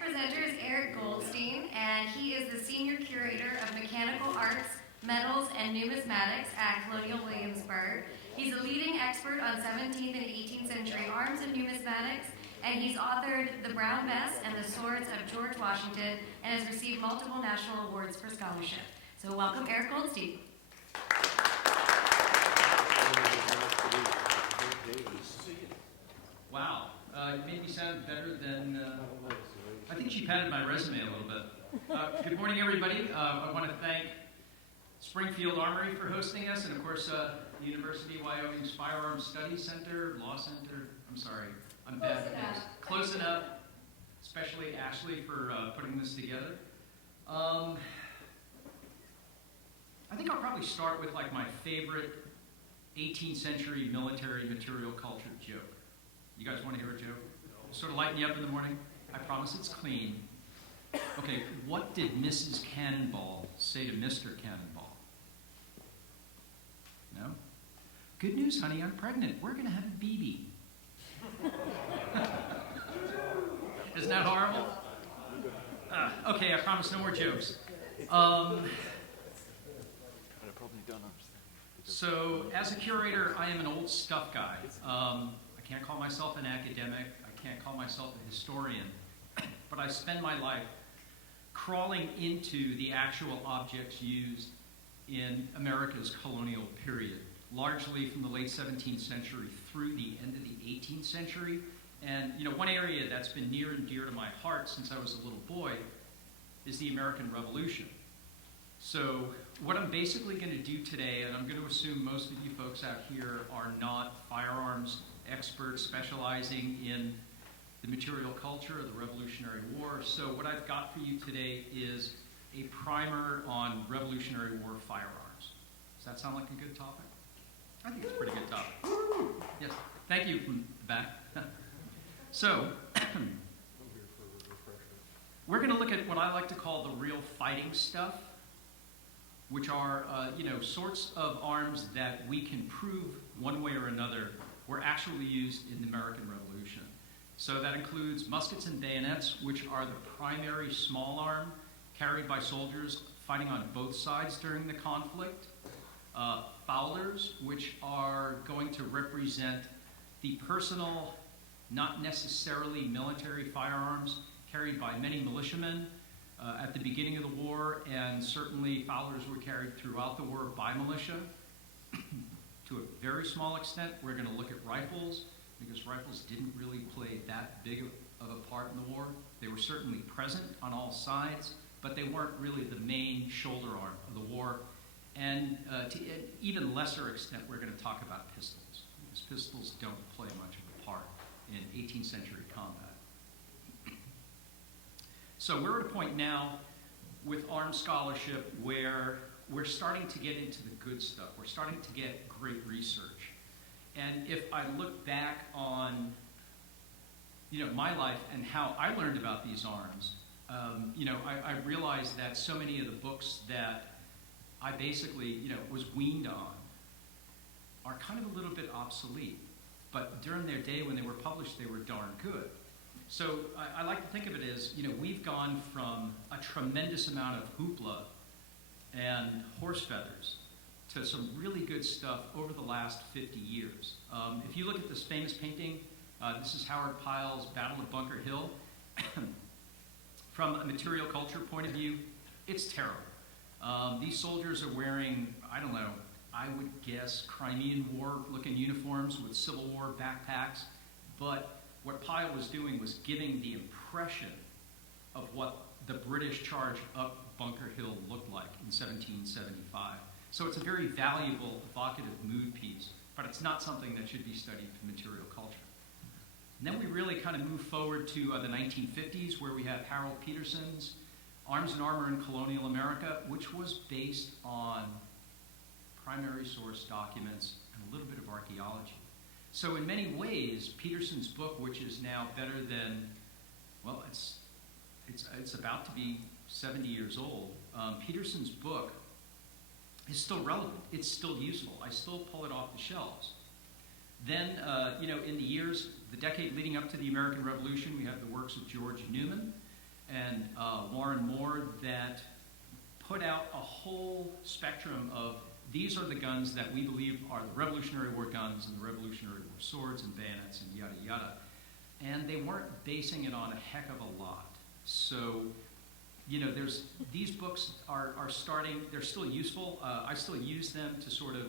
presenter is Erik Goldstein, and he is the Senior Curator of Mechanical Arts, Metals, and Numismatics at Colonial Williamsburg. He's a leading expert on 17th and 18th century arms and numismatics, and he's authored The Brown Bess and the Swords of George Washington, and has received multiple national awards for scholarship. So welcome, Erik Goldstein. Wow, it made me sound better than, I think she patted my resume a little bit. Good morning, everybody. I want to thank Springfield Armory for hosting us, and of course, the University of Wyoming's Firearms Studies Center, Law Center. I'm sorry, I'm bad at this. Close enough, especially Ashley for putting this together. I think I'll probably start with like my favorite 18th century military material culture joke. You guys want to hear a joke? Sort of lighten you up in the morning? I promise it's clean. Okay, what did Mrs. Cannonball say to Mr. Cannonball? No? Good news, honey, I'm pregnant. We're going to have a BB. Isn't that horrible? Okay, I promise no more jokes. So, as a curator, I am an old stuff guy. I can't call myself an academic. I can't call myself a historian. But I spend my life crawling into the actual objects used in America's colonial period, largely from the late 17th century through the end of the 18th century. And one area that's been near and dear to my heart since I was a little boy is the American Revolution. So what I'm basically going to do today, and I'm going to assume most of you folks out here are not firearms experts specializing in the material culture of the Revolutionary War. So what I've got for you today is a primer on Revolutionary War firearms. Does that sound like a good topic? I think it's a pretty good topic. Yes, thank you from the back. So, we're going to look at what I like to call the real fighting stuff, which are, sorts of arms that we can prove one way or another were actually used in the American Revolution. So that includes muskets and bayonets, which are the primary small arm carried by soldiers fighting on both sides during the conflict. Fowlers, which are going to represent the personal, not necessarily military firearms carried by many militiamen at the beginning of the war, and certainly Fowlers were carried throughout the war by militia. To a very small extent, we're going to look at rifles, because rifles didn't really play that big of a part in the war. They were certainly present on all sides, but they weren't really the main shoulder arm of the war. And to an even lesser extent, we're going to talk about pistols, because pistols don't play much of a part in 18th century combat. So we're at a point now with arms scholarship where we're starting to get into the good stuff. We're starting to get great research. And if I look back on, my life and how I learned about these arms, I realized that so many of the books that I basically, was weaned on are kind of a little bit obsolete. But during their day when they were published, they were darn good. So I like to think of it as, we've gone from a tremendous amount of hoopla and horse feathers to some really good stuff over the last 50 years. If you look at this famous painting, this is Howard Pyle's Battle of Bunker Hill. From a material culture point of view, it's terrible. These soldiers are wearing, I don't know, I would guess Crimean War-looking uniforms with Civil War backpacks, but what Pyle was doing was giving the impression of what the British charge up Bunker Hill looked like in 1775. So it's a very valuable, evocative mood piece, but it's not something that should be studied for material culture. And then we really kind of move forward to the 1950s, where we have Harold Peterson's Arms and Armor in Colonial America, which was based on primary source documents and a little bit of archaeology. So in many ways, Peterson's book, which is now better than, well, it's about to be 70 years old. Peterson's book is still relevant. It's still useful. I still pull it off the shelves. Then, in the decade leading up to the American Revolution, we have the works of George Newman. and Warren Moore that put out a whole spectrum of these are the guns that we believe are the Revolutionary War guns and the Revolutionary War swords and bayonets and yada yada. And they weren't basing it on a heck of a lot. So, you know, these books are starting, they're still useful. I still use them to sort of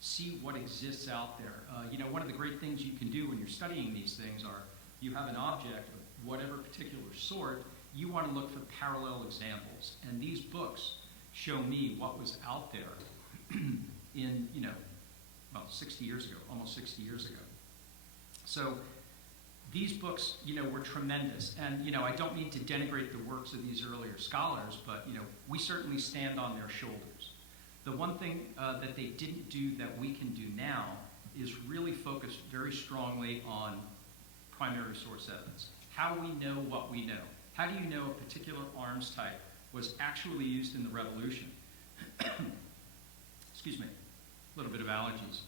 see what exists out there. You know, one of the great things you can do when you're studying these things are you have an object of whatever particular sort, you want to look for parallel examples. And these books show me what was out there in, you know, well, 60 years ago, almost 60 years ago. So these books, you know, were tremendous. And, you know, I don't mean to denigrate the works of these earlier scholars, but, you know, we certainly stand on their shoulders. The one thing that they didn't do that we can do now is really focus very strongly on primary source evidence. How we know what we know. How do you know a particular arms type was actually used in the Revolution? Excuse me, a little bit of allergies.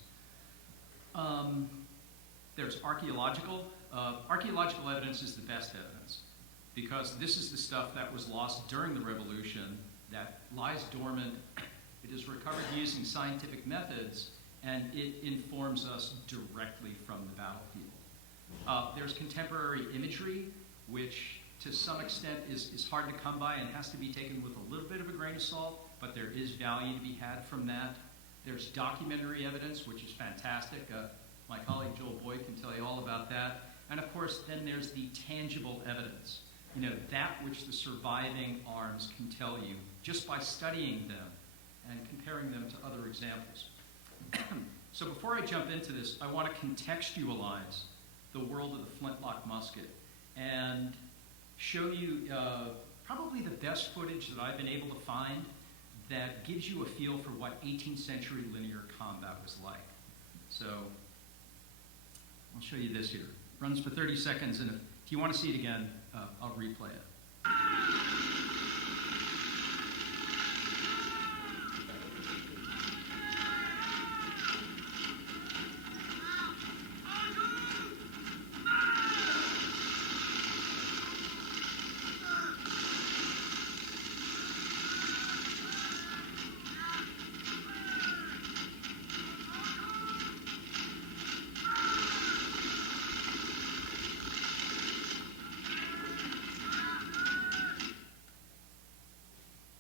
There's archaeological. Archaeological evidence is the best evidence because this is the stuff that was lost during the Revolution that lies dormant. It is recovered using scientific methods, and it informs us directly from the battlefield. There's contemporary imagery, which to some extent is hard to come by and has to be taken with a little bit of a grain of salt, but there is value to be had from that. There's documentary evidence, which is fantastic. My colleague Joel Boyd can tell you all about that. And of course, then there's the tangible evidence. You know, that which the surviving arms can tell you just by studying them and comparing them to other examples. So before I jump into this, I want to contextualize the world of the flintlock musket and show you probably the best footage that I've been able to find that gives you a feel for what 18th century linear combat was like. So I'll show you this here. Runs for 30 seconds, and if you want to see it again, I'll replay it.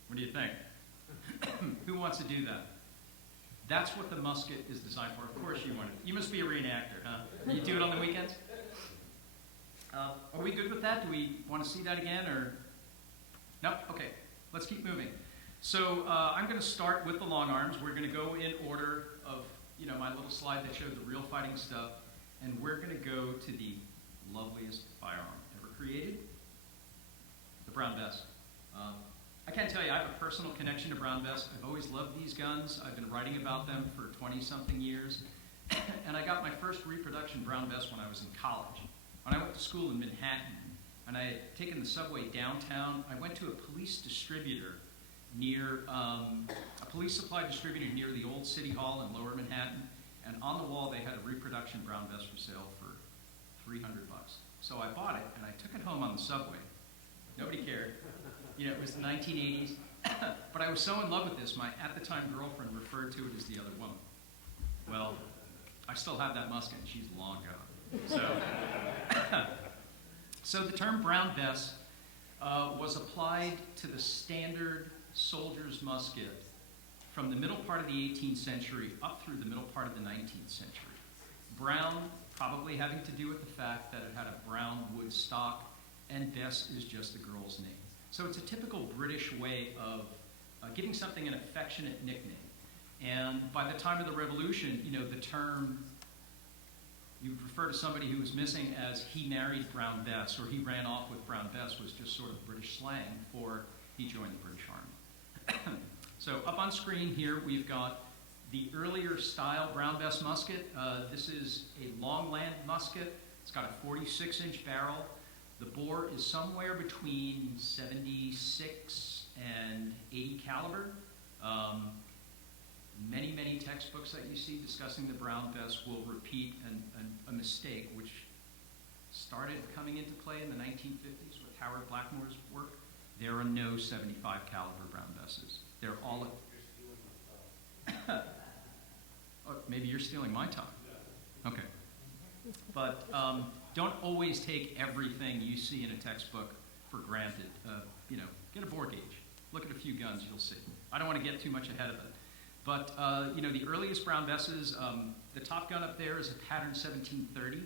What do you think? Who wants to do that? That's what the musket is designed for. Of course you want it. You must be a reenactor, huh? You do it on the weekends? Are we good with that? Do we want to see that again, or? No? Okay. Let's keep moving. So I'm going to start with the long arms. We're going to go in order of, you know, my little slide that showed the real fighting stuff, and we're going to go to the loveliest firearm ever created, the Brown Bess. I can't tell you, I have a personal connection to Brown Bess. I've always loved these guns. I've been writing about them for 20-something years. And I got my first reproduction Brown Bess when I was in college. When I went to school in Manhattan, and I had taken the subway downtown, I went to a police distributor near, a police supply distributor near the old City Hall in Lower Manhattan. And on the wall, they had a reproduction Brown Bess for sale for $300. So I bought it, and I took it home on the subway. Nobody cared. You know, it was the 1980s. But I was so in love with this, my at-the-time girlfriend referred to it as the other woman. Well, I still have that musket, and she's long gone. So the term Brown Bess was applied to the standard soldier's musket from the middle part of the 18th century up through the middle part of the 19th century. Brown probably having to do with the fact that it had a brown wood stock, and Bess is just the girl's name. So it's a typical British way of giving something an affectionate nickname. And by the time of the Revolution, you know, the term, you would refer to somebody who was missing as he married Brown Bess, or he ran off with Brown Bess, was just sort of British slang for he joined the British Army. So up on screen here, we've got the earlier style Brown Bess musket. This is a long-land musket. It's got a 46-inch barrel. The bore is somewhere between 76 and 80 caliber. Many textbooks that you see discussing the Brown Bess will repeat a mistake, which started started coming into play in the 1950s with Howard Blackmore's work, there are no 75 caliber Brown Besses. They're all. Oh, maybe you're stealing my time. Okay. But don't always take everything you see in a textbook for granted. Get a bore gauge. Look at a few guns, you'll see. I don't want to get too much ahead of it. But, the earliest Brown Besses, the top gun up there is a pattern 1730.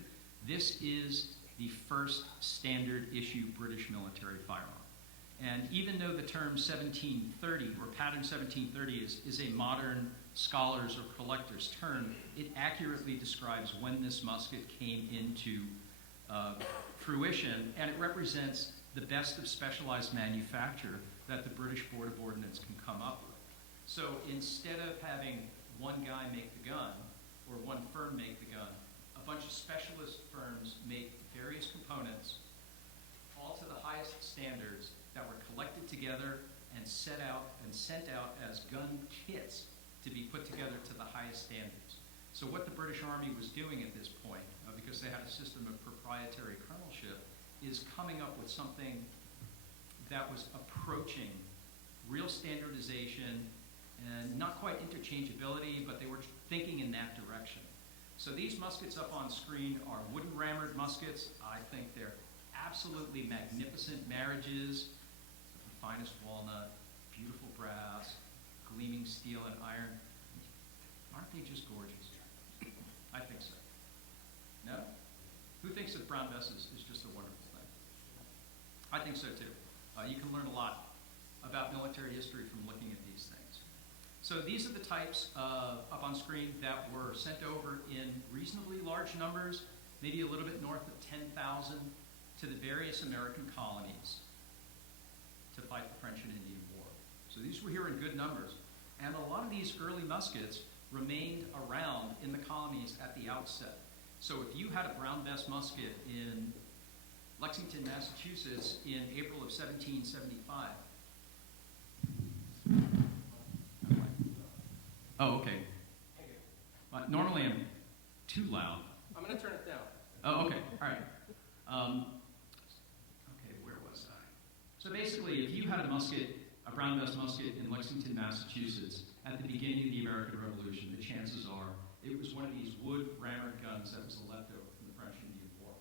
This is the first standard issue British military firearm. And even though the term 1730 or pattern 1730 is a modern scholar's or collector's term, it accurately describes when this musket came into fruition, and it represents the best of specialized manufacture that the British Board of Ordnance can come up with. So instead of having one guy make the gun or one firm make the gun, a bunch of specialist firms make various components, all to the highest standards, that were collected together and set out and sent out as gun kits to be put together to the highest standards. So what the British Army was doing at this point, because they had a system of proprietary colonelship, is coming up with something that was approaching real standardization and not quite interchangeability, but they were thinking in that direction. So these muskets up on screen are wooden rammered muskets. I think they're absolutely magnificent marriages of the finest walnut, beautiful brass, gleaming steel and iron. Aren't they just gorgeous? I think so. No? Who thinks that Brown Besses is just a wonderful thing? I think so too. You can learn a lot about military history from looking at these things. So these are the types up on screen that were sent over in reasonably large numbers, maybe a little bit north of 10,000, to the various American colonies to fight the French and Indian War. So these were here in good numbers. And a lot of these early muskets remained around in the colonies at the outset. So if you had a Brown Bess musket in Lexington, Massachusetts in April of 1775. Oh, okay. Normally I'm too loud. I'm going to turn it down. Oh, okay. All right. Okay, where was I? So basically, if you had a Brown Bess musket in Lexington, Massachusetts, at the beginning of the American Revolution, the chances are it was one of these wood rammered guns that was a leftover from the French and Indian War.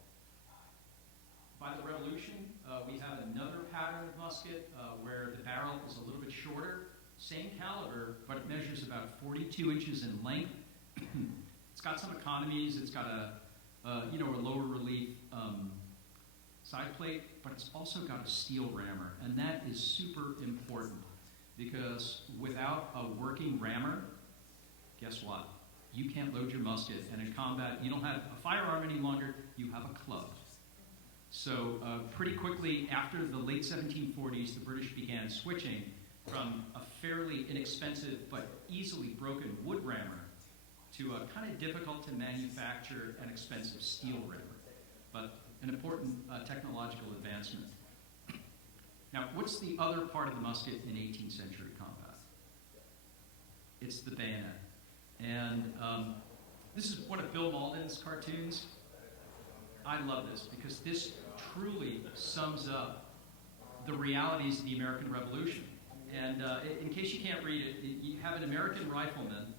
By the Revolution, we have another pattern of musket where the barrel is a little bit shorter, same caliber, but it measures about 42 inches in length. It's got some economies. It's got a lower relief side plate, but it's also got a steel rammer, and that is super important because without a working rammer, guess what? You can't load your musket, and in combat, you don't have a firearm any longer, you have a club. So pretty quickly after the late 1740s, the British began switching from a fairly inexpensive but easily broken wood rammer to a kind of difficult to manufacture and expensive steel rammer, but an important technological advancement. Now, what's the other part of the musket in 18th century combat? It's the bayonet. And this is one of Bill Malden's cartoons. I love this because this truly sums up the realities of the American Revolution. And in case you can't read it, you have an American rifleman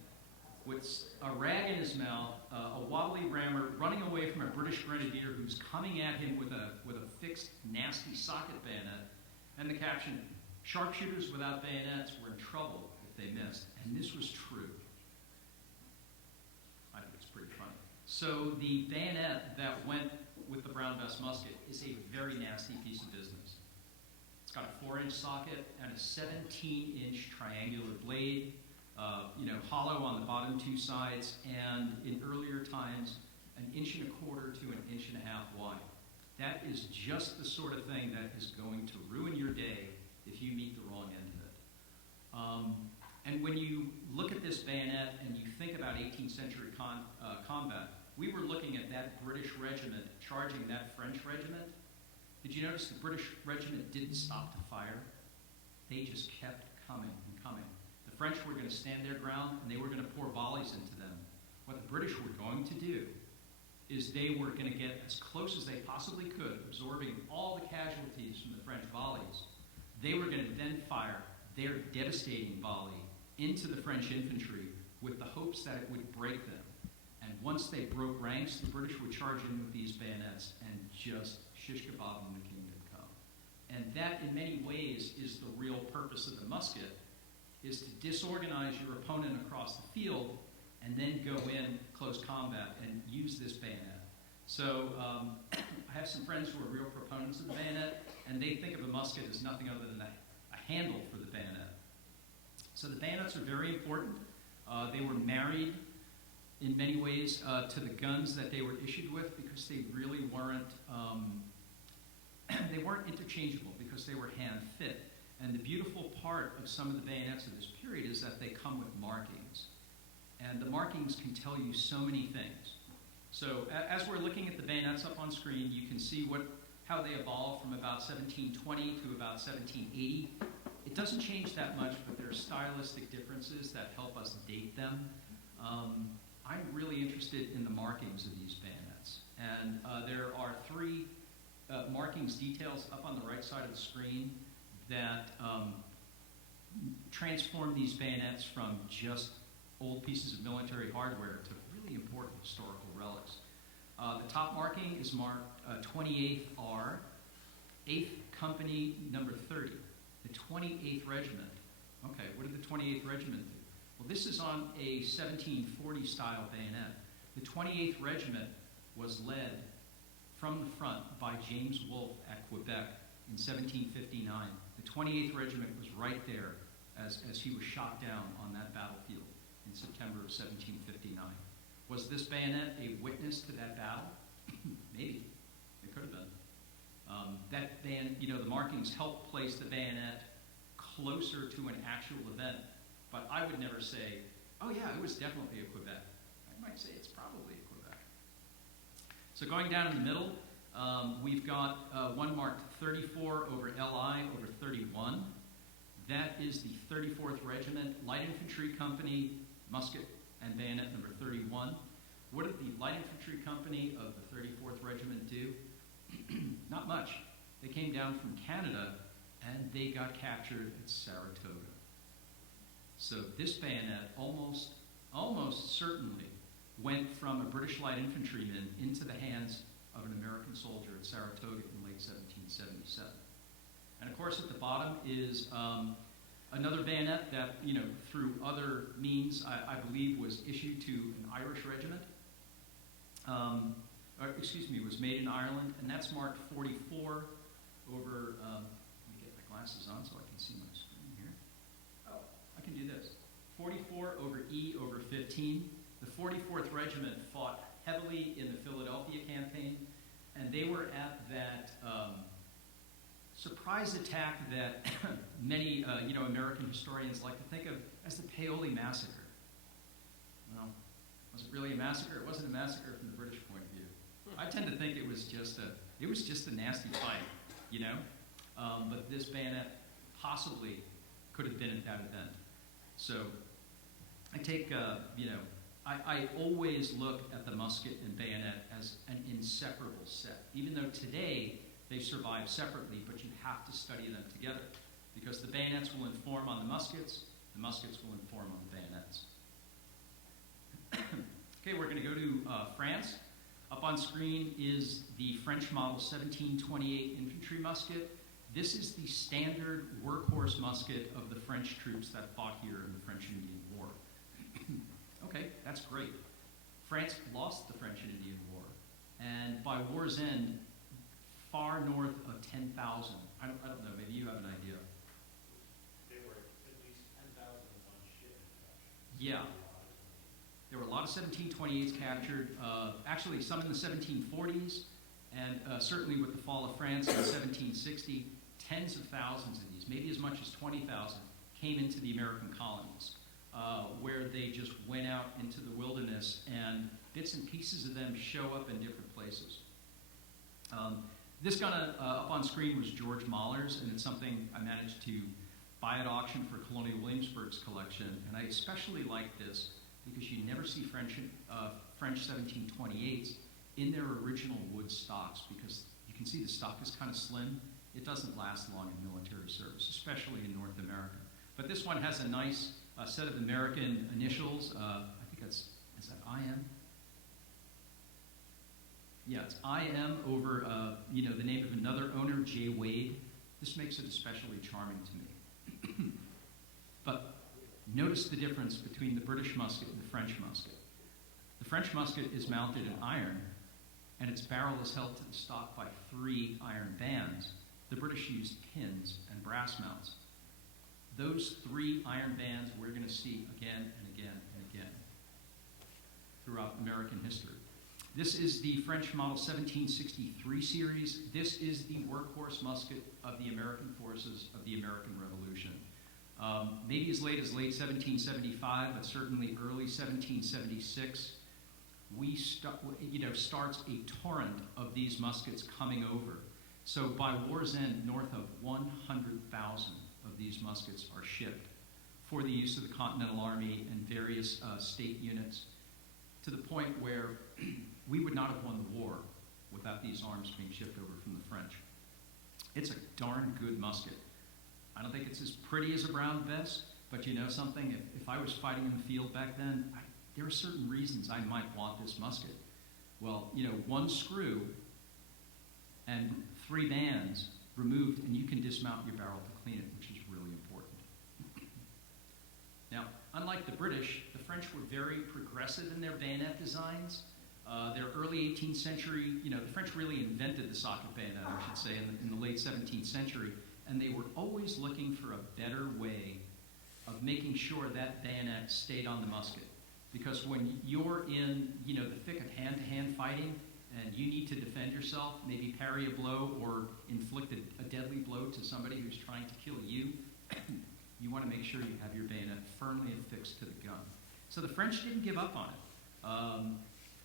with a rag in his mouth, a wobbly rammer, running away from a British grenadier who's coming at him with a fixed, nasty socket bayonet. And the caption, "Sharpshooters without bayonets were in trouble if they missed." And this was true. I think it's pretty funny. So the bayonet that went with the Brown Bess musket is a very nasty piece of business. It's got a 4-inch socket and a 17-inch triangular blade, hollow on the bottom two sides, and in earlier times, 1.25 inches to 1.5 inches wide. That is just the sort of thing that is going to ruin your day if you meet the wrong end of it. And when you look at this bayonet and you think about 18th century combat, we were looking at that British regiment charging that French regiment. Did you notice the British regiment didn't stop to fire? They just kept coming and coming. The French were going to stand their ground and they were going to pour volleys into them. What the British were going to do is they were going to get as close as they possibly could, absorbing all the casualties from the French volleys. They were going to then fire their devastating volley into the French infantry with the hopes that it would break them. And once they broke ranks, the British would charge in with these bayonets and just shish kebab them the kingdom come. And that, in many ways, is the real purpose of the musket, is to disorganize your opponent across the field and then go in close combat and use this bayonet. So I have some friends who are real proponents of the bayonet, and they think of a musket as nothing other than a handle for the bayonet. So the bayonets are very important. They were married in many ways to the guns that they were issued with, because they really weren't they weren't interchangeable, because they were hand fit. And the beautiful part of some of the bayonets of this period is that they come with markings. And the markings can tell you so many things. So as we're looking at the bayonets up on screen, you can see how they evolved from about 1720 to about 1780. It doesn't change that much, but there are stylistic differences that help us date them. I'm really interested in the markings of these bayonets. And there are three markings details up on the right side of the screen that transform these bayonets from just old pieces of military hardware to really important historical relics. The top marking is marked 28th R, 8th Company, number 30, the 28th Regiment. Okay, what did the 28th Regiment do? Well, this is on a 1740 style bayonet. The 28th Regiment was led from the front by James Wolfe at Quebec in 1759. The 28th Regiment was right there as he was shot down on that battlefield in September of 1759. Was this bayonet a witness to that battle? Maybe. It could have been. The markings help place the bayonet closer to an actual event. But I would never say, oh yeah, it was definitely a Quebec. I might say it's probably a Quebec. So going down in the middle, we've got one marked 34 over LI over 31. That is the 34th Regiment Light Infantry Company, musket and bayonet number 31. What did the Light Infantry Company of the 34th Regiment do? Not much. They came down from Canada and they got captured at Saratoga. So this bayonet almost certainly went from a British light infantryman into the hands of an American soldier at Saratoga in late 1777. And of course at the bottom is another bayonet that, through other means, I believe was issued to an Irish regiment. Was made in Ireland, and that's marked 44 over, let me get my glasses on so I can see my screen here. Oh, I can do this. 44 over E over 15. The 44th Regiment fought heavily in the Philadelphia campaign, and they were at that surprise attack that many American historians like to think of as the Paoli Massacre. Well, was it really a massacre? It wasn't a massacre from the British point of view. I tend to think it was just a nasty fight, but this bayonet possibly could have been at that event. So I take, I always look at the musket and bayonet as an inseparable set. Even though today they survive separately, but you have to study them together because the bayonets will inform on the muskets will inform on the bayonets. Okay, we're going to go to France. Up on screen is the French model 1728 infantry musket. This is the standard workhorse musket of the French troops that fought here in the French-Indian War. Okay, that's great. France lost the French and Indian War, and by war's end, far north of 10,000. I don't know, maybe you have an idea. There were at least 10,000 on ship. Yeah. There were a lot of 1728s captured, actually some in the 1740s, and certainly with the fall of France in 1760, tens of thousands of these, maybe as much as 20,000, came into the American colonies, where they just went out into the wilderness, and bits and pieces of them show up in different places. This gun up on screen was George Mahler's, and it's something I managed to buy at auction for Colonial Williamsburg's collection, and I especially like this because you never see French 1728s in their original wood stocks, because you can see the stock is kind of slim. It doesn't last long in military service, especially in North America. But this one has a nice set of American initials. I think is that IM? Yeah, it's IM over, the name of another owner, J. Wade. This makes it especially charming to me. But notice the difference between the British musket and the French musket. The French musket is mounted in iron, and its barrel is held to the stock by 3 iron bands. The British used pins and brass mounts. Those 3 iron bands we're going to see again and again and again throughout American history. This is the French Model 1763 series. This is the workhorse musket of the American forces of the American Revolution. Maybe as late 1775, but certainly early 1776, starts a torrent of these muskets coming over. So by war's end, north of 100,000 of these muskets are shipped for the use of the Continental Army and various state units, to the point where we would not have won the war without these arms being shipped over from the French. It's a darn good musket. I don't think it's as pretty as a brown vest, but you know something? If I was fighting in the field back then, there are certain reasons I might want this musket. Well, 1 screw and 3 bands removed, and you can dismount your barrel to clean it, which is really important. Now, unlike the British, the French were very progressive in their bayonet designs. Their early 18th century, the French really invented the socket bayonet, I should say, in the late 17th century, and they were always looking for a better way of making sure that bayonet stayed on the musket. Because when you're in, the thick of hand-to-hand fighting, and you need to defend yourself, maybe parry a blow or inflict a deadly blow to somebody who's trying to kill you, you want to make sure you have your bayonet firmly affixed to the gun. So the French didn't give up on it.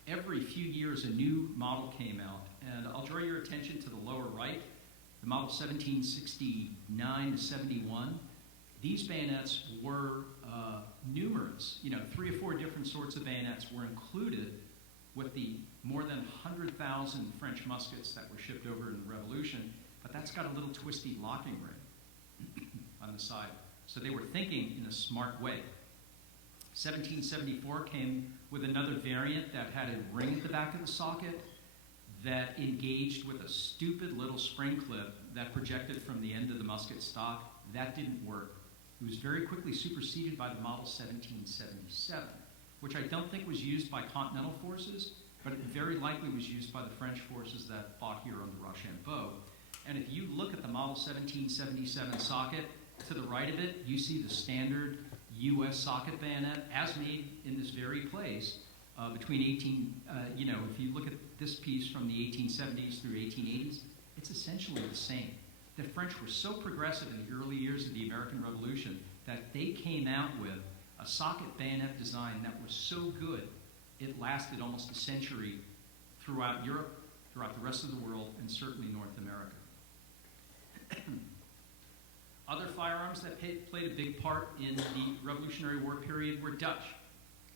Every few years, a new model came out, and I'll draw your attention to the lower right, the model 1769 to 71. These bayonets were numerous. 3 or 4 different sorts of bayonets were included with the more than 100,000 French muskets that were shipped over in the Revolution, but that's got a little twisty locking ring on the side. So they were thinking in a smart way. 1774 came with another variant that had a ring at the back of the socket that engaged with a stupid little spring clip that projected from the end of the musket stock. That didn't work. It was very quickly superseded by the model 1777, which I don't think was used by Continental forces, but it very likely was used by the French forces that fought here on the Rochambeau. And if you look at the model 1777 socket, to the right of it, you see the standard U.S. socket bayonet as made in this very place between if you look at this piece from the 1870s through 1880s, it's essentially the same. The French were so progressive in the early years of the American Revolution that they came out with a socket bayonet design that was so good, it lasted almost a century throughout Europe, throughout the rest of the world, and certainly North America. Other firearms that played a big part in the Revolutionary War period were Dutch.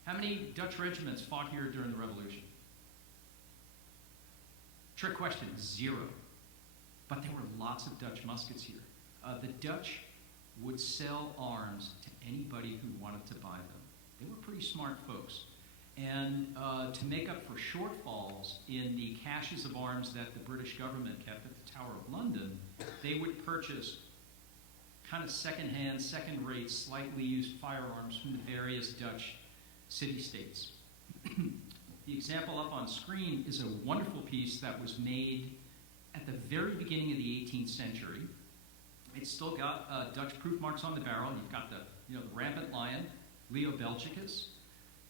How many Dutch regiments fought here during the Revolution? Trick question, 0. But there were lots of Dutch muskets here. The Dutch would sell arms to anybody who wanted to buy them. They were pretty smart folks. And to make up for shortfalls in the caches of arms that the British government kept at the Tower of London, they would purchase kind of second-hand, second-rate, slightly used firearms from the various Dutch city-states. The example up on screen is a wonderful piece that was made at the very beginning of the 18th century. It's still got Dutch proof marks on the barrel. You've got the rampant lion, Leo Belgicus.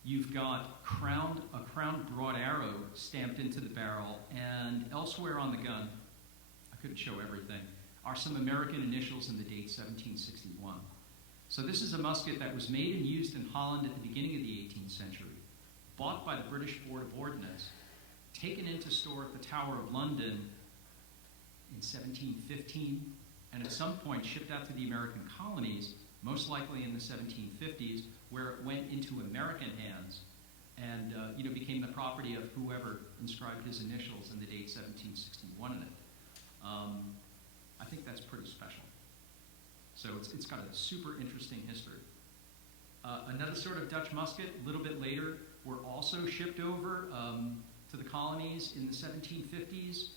You've got a crowned broad arrow stamped into the barrel, and elsewhere on the gun, I couldn't show everything, are some American initials and the date 1761. So this is a musket that was made and used in Holland at the beginning of the 18th century, bought by the British Board of Ordnance, taken into store at the Tower of London in 1715, and at some point shipped out to the American colonies, most likely in the 1750s, where it went into American hands and became the property of whoever inscribed his initials and the date 1761 in it. I think that's pretty special. So it's got a super interesting history. Another sort of Dutch musket, a little bit later, were also shipped over to the colonies in the 1750s.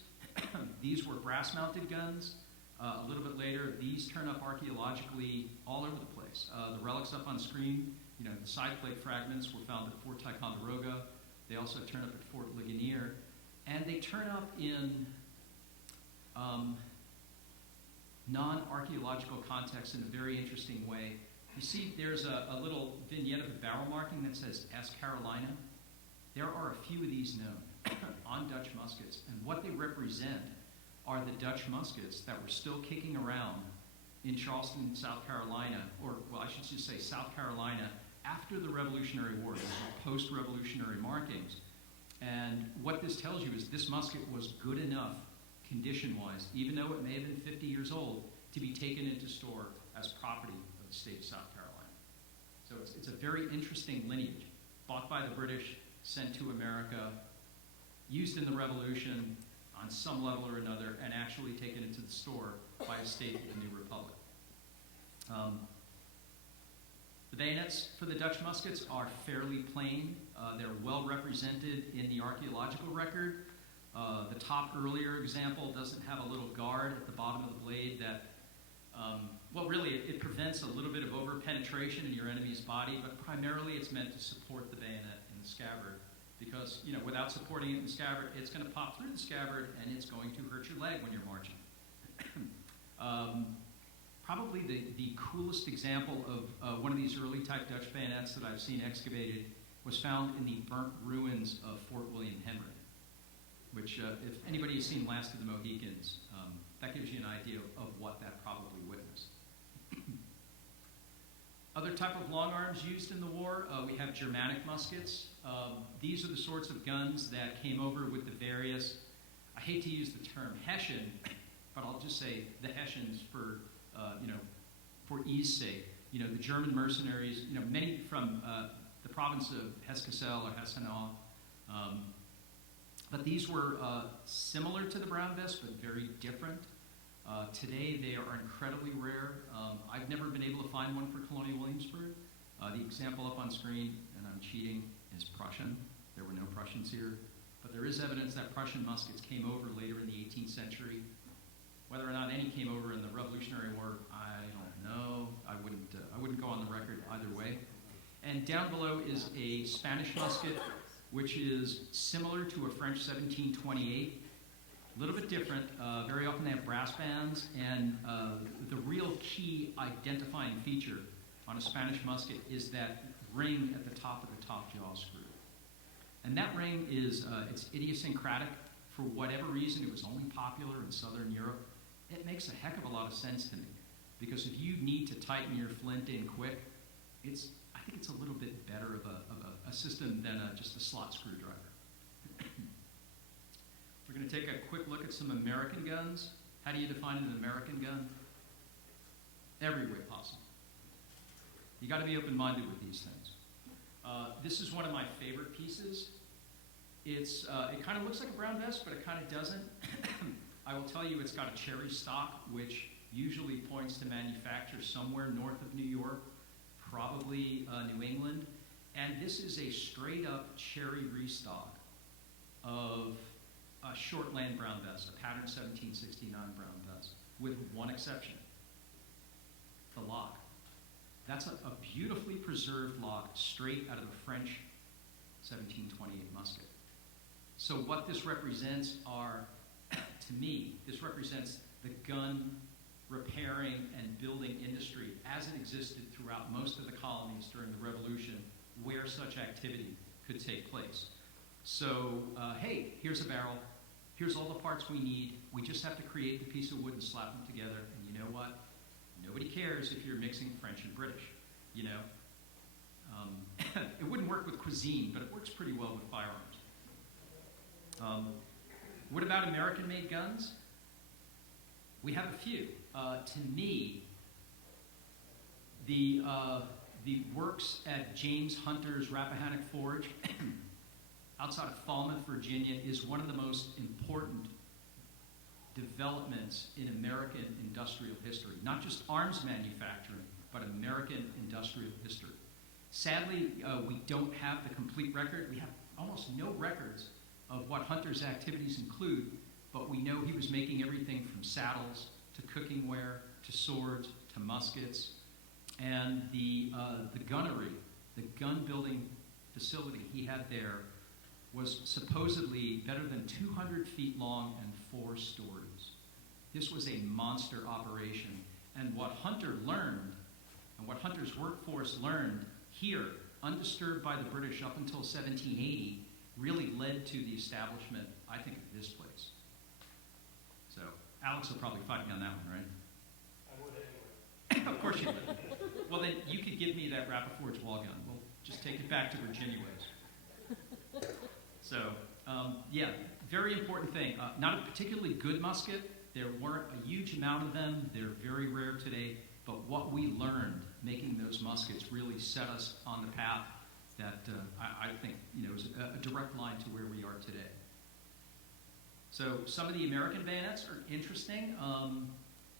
These were brass-mounted guns. A little bit later, these turn up archaeologically all over the place. The relics up on screen, the side plate fragments were found at Fort Ticonderoga. They also turn up at Fort Ligonier. And they turn up in non-archaeological context in a very interesting way. You see, there's a little vignette of the barrel marking that says S. Carolina. There are a few of these known on Dutch muskets, and what they represent are the Dutch muskets that were still kicking around in Charleston, South Carolina, or, well, I should just say South Carolina, after the Revolutionary War. Those were post-revolutionary markings. And what this tells you is this musket was good enough, condition-wise, even though it may have been 50 years old, to be taken into store as property of the state of South Carolina. So it's a very interesting lineage, bought by the British, sent to America, used in the Revolution on some level or another, and actually taken into the store by a state of the new republic. The bayonets for the Dutch muskets are fairly plain. They're well represented in the archaeological record. The top earlier example doesn't have a little guard at the bottom of the blade that, well, really, it prevents a little bit of over-penetration in your enemy's body, but primarily it's meant to support the bayonet in the scabbard. Because, without supporting it in the scabbard, it's going to pop through the scabbard and it's going to hurt your leg when you're marching. Probably the coolest example of one of these early type Dutch bayonets that I've seen excavated was found in the burnt ruins of Fort William Henry, which, if anybody has seen Last of the Mohicans, that gives you an idea of what that probably witnessed. Other type of long arms used in the war, we have Germanic muskets. These are the sorts of guns that came over with the various, I hate to use the term Hessian, but I'll just say the Hessians for ease sake. The German mercenaries, many from the province of Hesse-Cassel or Hesse-Nassau. But these were similar to the brown vest, but very different. Today, they are incredibly rare. I've never been able to find one for Colonial Williamsburg. The example up on screen, and I'm cheating, is Prussian. There were no Prussians here. But there is evidence that Prussian muskets came over later in the 18th century. Whether or not any came over in the Revolutionary War, I don't know. I wouldn't go on the record either way. And down below is a Spanish musket, which is similar to a French 1728. A little bit different. Very often they have brass bands, and the real key identifying feature on a Spanish musket is that ring at the top of the top jaw screw. And that ring is it's idiosyncratic. For whatever reason, it was only popular in Southern Europe. It makes a heck of a lot of sense to me, because if you need to tighten your flint in quick, I think it's a little bit better of a system than just a slot screwdriver. We're going to take a quick look at some American guns. How do you define an American gun? Every way possible. You got to be open-minded with these things. This is one of my favorite pieces. It kind of looks like a brown vest, but it kind of doesn't. I will tell you it's got a cherry stock, which usually points to manufacture somewhere north of New York, probably New England. And this is a straight-up cherry restock of a Shortland brown vest, a pattern 1769 brown vest, with one exception, the lock. That's a beautifully preserved lock straight out of a French 1728 musket. So what this represents are, to me, this represents the gun repairing and building industry as it existed throughout most of the colonies during the Revolution, where such activity could take place. So, hey, here's a barrel. Here's all the parts we need. We just have to create the piece of wood and slap them together. And you know what? Nobody cares if you're mixing French and British, It wouldn't work with cuisine, but it works pretty well with firearms. What about American-made guns? We have a few. To me, the the works at James Hunter's Rappahannock Forge outside of Falmouth, Virginia, is one of the most important developments in American industrial history. Not just arms manufacturing, but American industrial history. Sadly, we don't have the complete record. We have almost no records of what Hunter's activities include, but we know he was making everything from saddles to cooking ware to swords to muskets. And the gunnery, the gun building facility he had there was supposedly better than 200 feet long and 4 stories. This was a monster operation. And what Hunter learned, and what Hunter's workforce learned here, undisturbed by the British up until 1780, really led to the establishment, I think, of this place. So, Alex will probably fight me on that one, right? I would anyway. Of course you would. Well, then you could give me that Rappaforge wall gun. We'll just take it back to Virginia ways. So, yeah, very important thing. Not a particularly good musket. There weren't a huge amount of them. They're very rare today. But what we learned making those muskets really set us on the path that I think is a direct line to where we are today. So some of the American bayonets are interesting.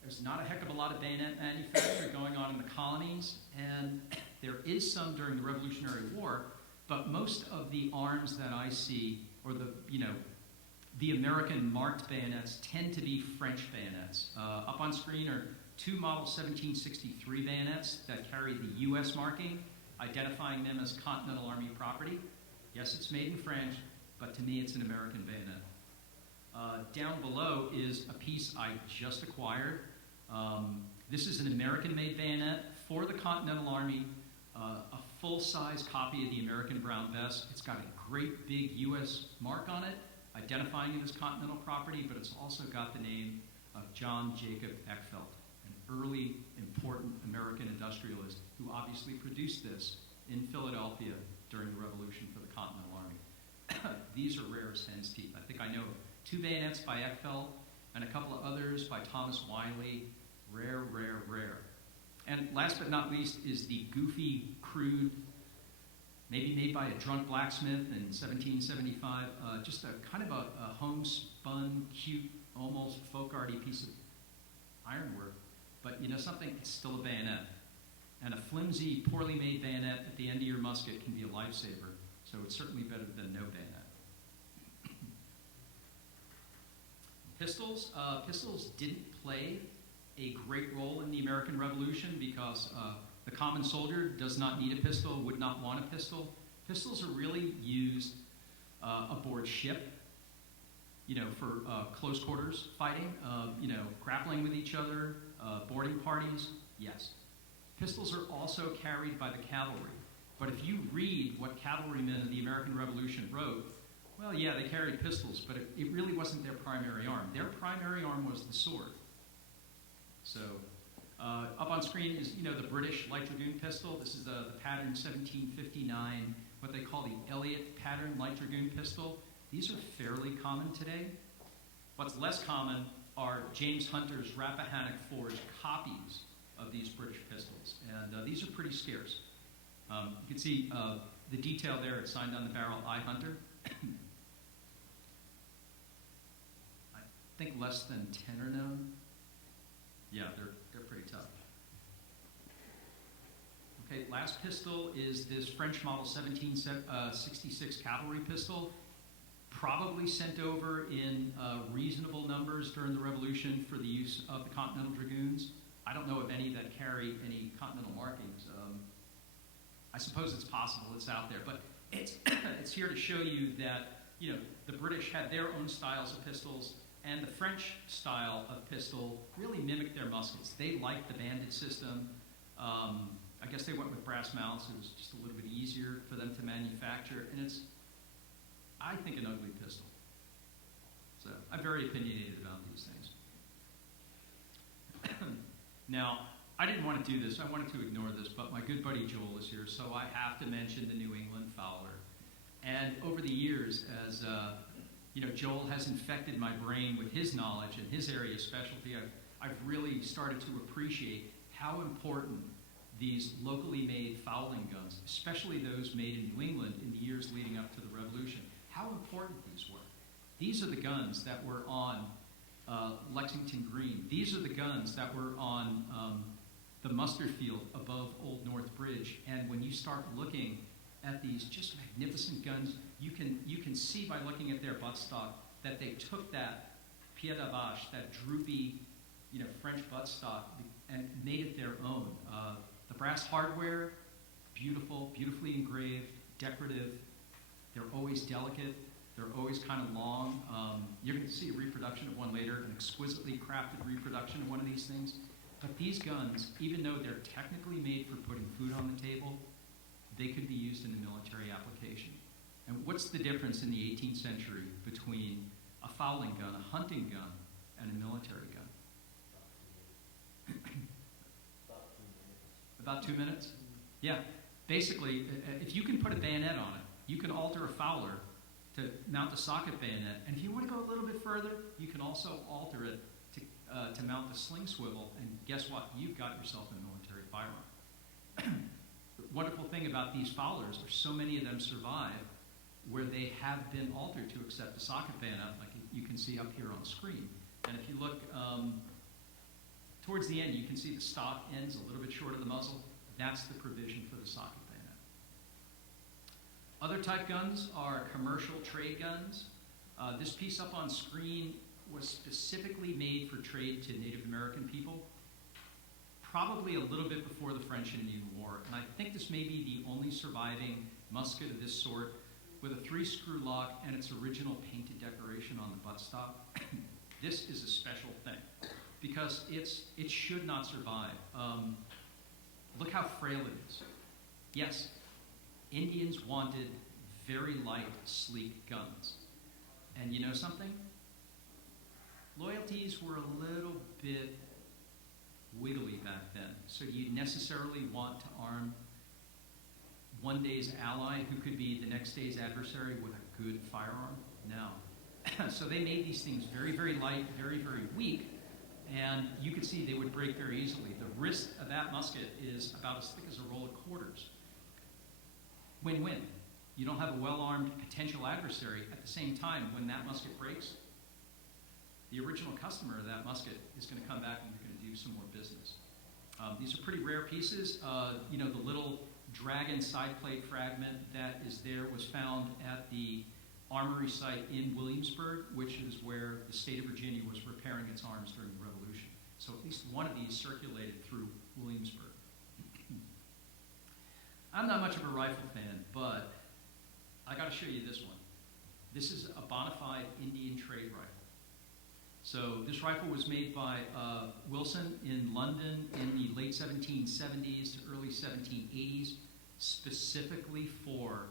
There's not a heck of a lot of bayonet manufacture going on in the colonies, and there is some during the Revolutionary War, but most of the arms that I see, or the American marked bayonets, tend to be French bayonets. Up on screen are 2 Model 1763 bayonets that carry the U.S. marking, identifying them as Continental Army property. Yes, it's made in France, but to me it's an American bayonet. Down below is a piece I just acquired. This is an American-made bayonet for the Continental Army, a full-size copy of the American Brown Vest. It's got a great big U.S. mark on it, identifying it as Continental property, but it's also got the name of John Jacob Eckfeldt, an early important American industrialist who obviously produced this in Philadelphia during the Revolution for the Continental Army. These are rare as hen's teeth. I think I know 2 bayonets by Eckfeldt and a couple of others by Thomas Wiley. Rare, rare, rare. And last but not least is the goofy, crude, maybe made by a drunk blacksmith in 1775, just a kind of a homespun, cute, almost folk-arty piece of ironwork. But something, it's still a bayonet. And a flimsy, poorly made bayonet at the end of your musket can be a lifesaver. So it's certainly better than no bayonet. Pistols. Pistols didn't play a great role in the American Revolution because the common soldier does not need a pistol, would not want a pistol. Pistols are really used aboard ship, for close quarters fighting, grappling with each other, boarding parties, yes. Pistols are also carried by the cavalry. But if you read what cavalrymen of the American Revolution wrote, well, yeah, they carried pistols, but it really wasn't their primary arm. Their primary arm was the sword. So up on screen is, the British light dragoon pistol. This is the pattern 1759, what they call the Elliott pattern light dragoon pistol. These are fairly common today. What's less common are James Hunter's Rappahannock Forge copies of these British pistols. And these are pretty scarce. You can see the detail there. It's signed on the barrel, I, Hunter. I think less than 10 are known. Yeah, they're pretty tough. Okay, last pistol is this French model 1766 cavalry pistol, probably sent over in reasonable numbers during the Revolution for the use of the Continental Dragoons. I don't know of any that carry any Continental markings. I suppose it's possible, it's out there, but it's here to show you that the British had their own styles of pistols, and the French style of pistol really mimicked their muskets. They liked the bandit system. I guess they went with brass mounts. It was just a little bit easier for them to manufacture, and it's, I think, an ugly pistol. So I'm very opinionated about these things. Now, I didn't want to do this. I wanted to ignore this, but my good buddy Joel is here, so I have to mention the New England Fowler. And over the years, as Joel has infected my brain with his knowledge and his area of specialty, I've really started to appreciate how important these locally made fowling guns, especially those made in New England in the years leading up to the Revolution, how important these were. These are the guns that were on Lexington Green. These are the guns that were on the mustard field above Old North Bridge. And when you start looking at these just magnificent guns, you can see by looking at their buttstock that they took that pied à vache, that droopy, French buttstock, and made it their own. The brass hardware, beautiful, beautifully engraved, decorative. They're always delicate. They're always kind of long. You're going to see a reproduction of one later, an exquisitely crafted reproduction of one of these things. But these guns, even though they're technically made for putting food on the table, they could be used in a military application. And what's the difference in the 18th century between a fowling gun, a hunting gun, and a military gun? About 2 minutes? Yeah. Basically, if you can put a bayonet on it, you can alter a fowler to mount a socket bayonet. And if you want to go a little bit further, you can also alter it to mount the sling swivel. And guess what? You've got yourself a military firearm. The wonderful thing about these fowlers are so many of them survive where they have been altered to accept a socket bayonet, like you can see up here on screen. And if you look towards the end, you can see the stock ends a little bit short of the muzzle. That's the provision for the socket bayonet. Other type guns are commercial trade guns. This piece up on screen was specifically made for trade to Native American people, probably a little bit before the French and Indian War. And I think this may be the only surviving musket of this sort with a 3-screw lock and its original painted decoration on the buttstock. This is a special thing because it should not survive. Look how frail it is. Yes, Indians wanted very light, sleek guns. And you know something? Loyalties were a little bit wiggly back then. So you necessarily want to arm one day's ally who could be the next day's adversary with a good firearm? No. So they made these things very, very light, very, very weak, and you could see they would break very easily. The wrist of that musket is about as thick as a roll of quarters. Win-win. You don't have a well-armed potential adversary. At the same time, when that musket breaks, the original customer of that musket is going to come back and you're going to do some more business. These are pretty rare pieces. The little dragon side plate fragment that is there was found at the armory site in Williamsburg, which is where the state of Virginia was repairing its arms during the Revolution. So at least one of these circulated through Williamsburg. I'm not much of a rifle fan, but I got to show you this one. This is a bona fide Indian trade rifle. So this rifle was made by Wilson in London in the late 1770s to early 1780s, specifically for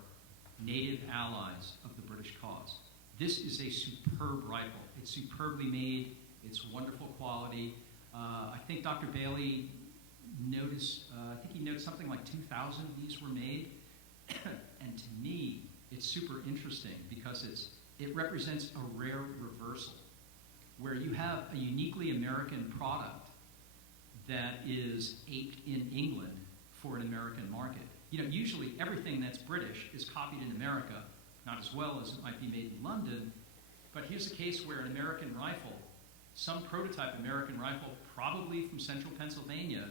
native allies of the British cause. This is a superb rifle. It's superbly made. It's wonderful quality. I think Dr. Bailey noticed, he noticed something like 2,000 of these were made. And to me, it's super interesting because it represents a rare reversal where you have a uniquely American product that is aped in England for an American market. Usually everything that's British is copied in America, not as well as it might be made in London, but here's a case where an American rifle, some prototype American rifle, probably from central Pennsylvania,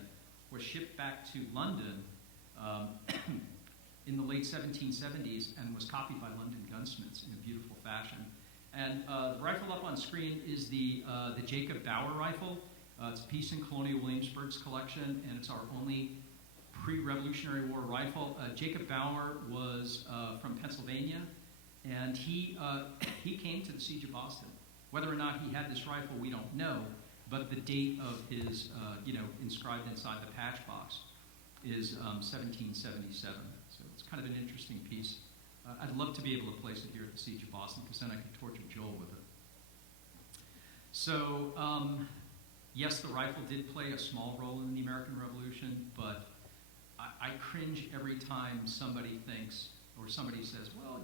was shipped back to London in the late 1770s and was copied by London gunsmiths in a beautiful fashion. And the rifle up on screen is the Jacob Bauer rifle. It's a piece in Colonial Williamsburg's collection, and it's our only pre-Revolutionary War rifle. Jacob Bauer was from Pennsylvania, and he came to the Siege of Boston. Whether or not he had this rifle, we don't know, but the date of his, inscribed inside the patch box is 1777. So it's kind of an interesting piece. I'd love to be able to place it here at the Siege of Boston because then I could torture Joel with it. So, yes, the rifle did play a small role in the American Revolution, but I cringe every time somebody thinks or somebody says, well,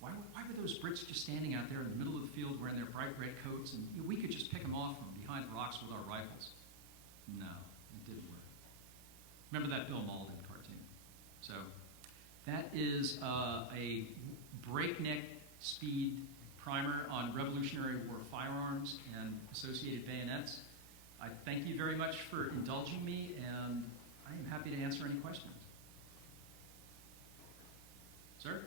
why were those Brits just standing out there in the middle of the field wearing their bright red coats and we could just pick them off from behind rocks with our rifles? No, it didn't work. Remember that Bill Malden cartoon? So that is a breakneck speed primer on Revolutionary War firearms and associated bayonets. I thank you very much for indulging me, and I am happy to answer any questions. Sir?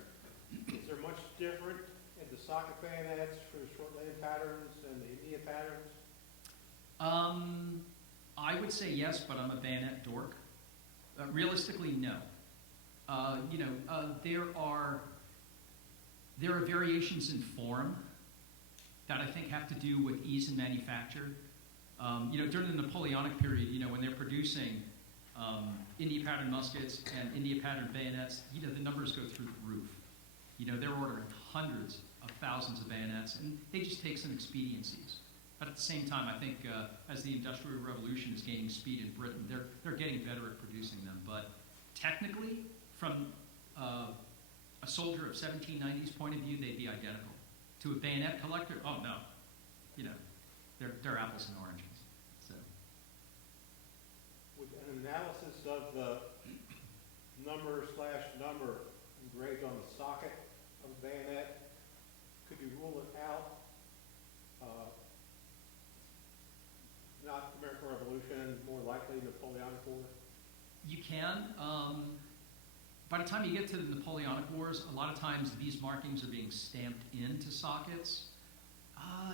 Is there much different in the socket bayonets for short lane patterns and the India patterns? I would say yes, but I'm a bayonet dork. Realistically, no. There are variations in form that I think have to do with ease in manufacture. During the Napoleonic period, when they're producing India pattern muskets and India pattern bayonets, the numbers go through the roof. They're ordering hundreds of thousands of bayonets, and they just take some expediencies. But at the same time, I think as the Industrial Revolution is gaining speed in Britain, they're getting better at producing them. But technically, from a soldier of 1790's point of view, they'd be identical. To a bayonet collector, oh no, they're apples and oranges. So, with an analysis of the number/number engraved on the socket of the bayonet, could you rule it out? Not American Revolution, more likely Napoleonic War? you can. By the time you get to the Napoleonic Wars, a lot of times these markings are being stamped into sockets.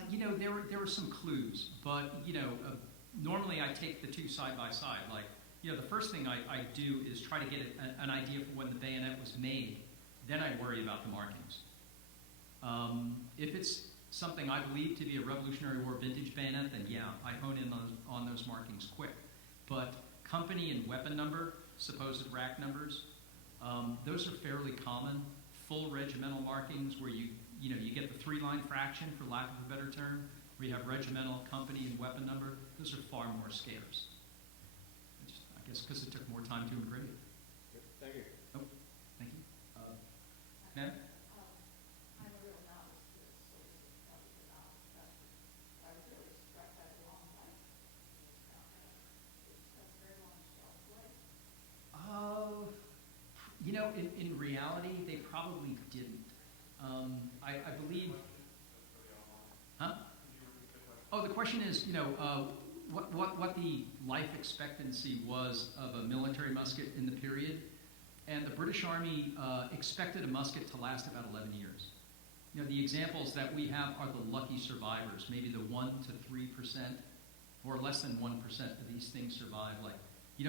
There were some clues, but normally I take the two side by side. Like, the first thing I do is try to get an idea for when the bayonet was made. Then I worry about the markings. If it's something I believe to be a Revolutionary War vintage bayonet, then yeah, I hone in on those markings quick. But company and weapon number, supposed rack numbers, those are fairly common. Full regimental markings where you get the three-line fraction, for lack of a better term, where you have regimental, company, and weapon number. Those are far more scarce. I guess because it took more time to engrave. Thank you. Oh, thank you. Ma'am? I'm a real novice to this, so this is probably the novice question. I was really struck by the long life in this company. It's a very long shelf life. In reality, they probably didn't. I believe. Huh? Oh, the question is, what the life expectancy was of a military musket in the period, and the British Army expected a musket to last about 11 years. The examples that we have are the lucky survivors, maybe the 1 to 3%, or less than 1% of these things survive. Like,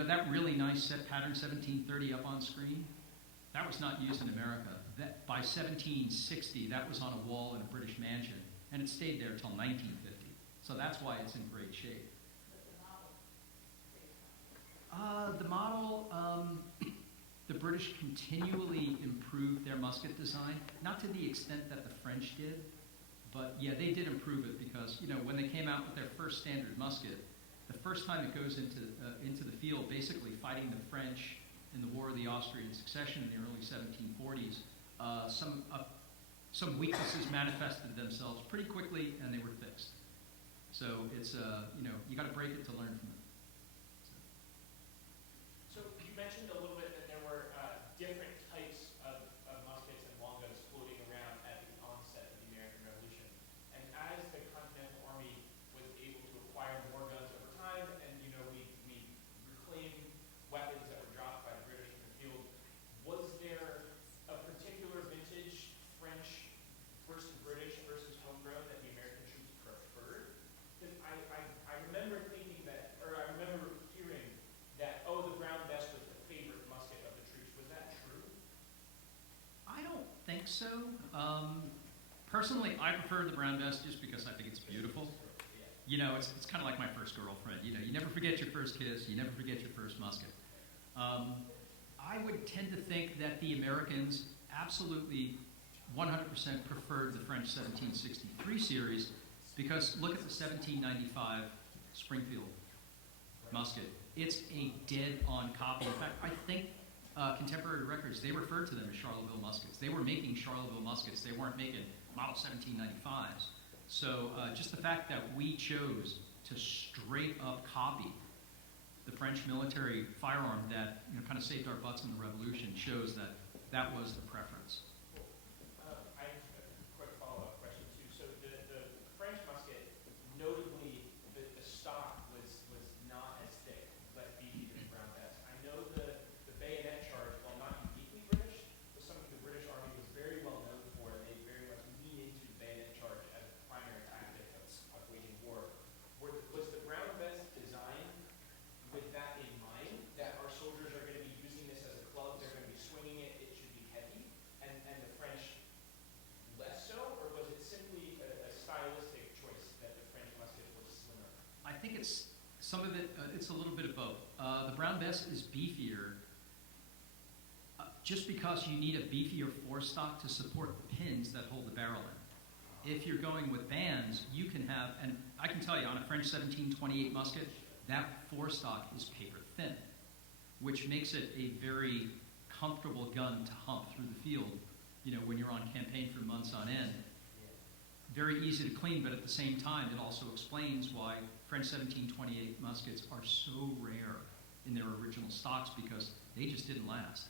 that really nice set pattern 1730 up on screen, that was not used in America. By 1760, that was on a wall in a British mansion, and it stayed there until 1950. So that's why it's in great shape. The model, the British continually improved their musket design, not to the extent that the French did, but yeah, they did improve it because, when they came out with their first standard musket, the first time it goes into the field, basically fighting the French in the War of the Austrian Succession in the early 1740s, some weaknesses manifested themselves pretty quickly, and they were fixed. So it's you got to break it to learn from it. So you mentioned a little bit that there were different types of muskets and long guns floating around at the onset of the American Revolution, and as the Continental Army was able to acquire more guns over time, and we reclaimed weapons that were dropped by the British in the field, was there a particular vintage French versus British versus homegrown that the American troops preferred? Because I remember thinking that, or I remember hearing that, the brown vest was the favorite musket of the troops. Was that true? I don't think so. Personally, I prefer the brown vest just because I think it's beautiful. It's kind of like my first girlfriend. You never forget your first kiss. You never forget your first musket. I would tend to think that the Americans absolutely 100% preferred the French 1763 series because look at the 1795 Springfield musket. It's a dead-on copy. In fact, I think contemporary records, they referred to them as Charleville muskets. They were making Charleville muskets. They weren't making model 1795s. So just the fact that we chose to straight up copy the French military firearm that kind of saved our butts in the Revolution shows that that was the preference. I have a quick follow-up question too. So the French musket, notably, the stock was not as thick, less beefy than the brown bess. I know the bayonet charge, while not uniquely British, was something the British Army was very well known for, and they very much lean into the bayonet charge as a primary tactic of waging war. Was the brown bess designed with that in mind, that our soldiers are going to be using this as a club, they're going to be swinging it, it should be heavy, and the French less so, or was it simply a stylistic choice that the French musket was slimmer? I think it's some of it. It's a little bit of both. The brown bess is beefier, just because you need a beefier forestock to support the pins that hold the barrel in. If you're going with bands, you can have, and I can tell you on a French 1728 musket, that forestock is paper thin, which makes it a very comfortable gun to hump through the field, when you're on campaign for months on end. Very easy to clean, but at the same time, it also explains why French 1728 muskets are so rare in their original stocks, because they just didn't last.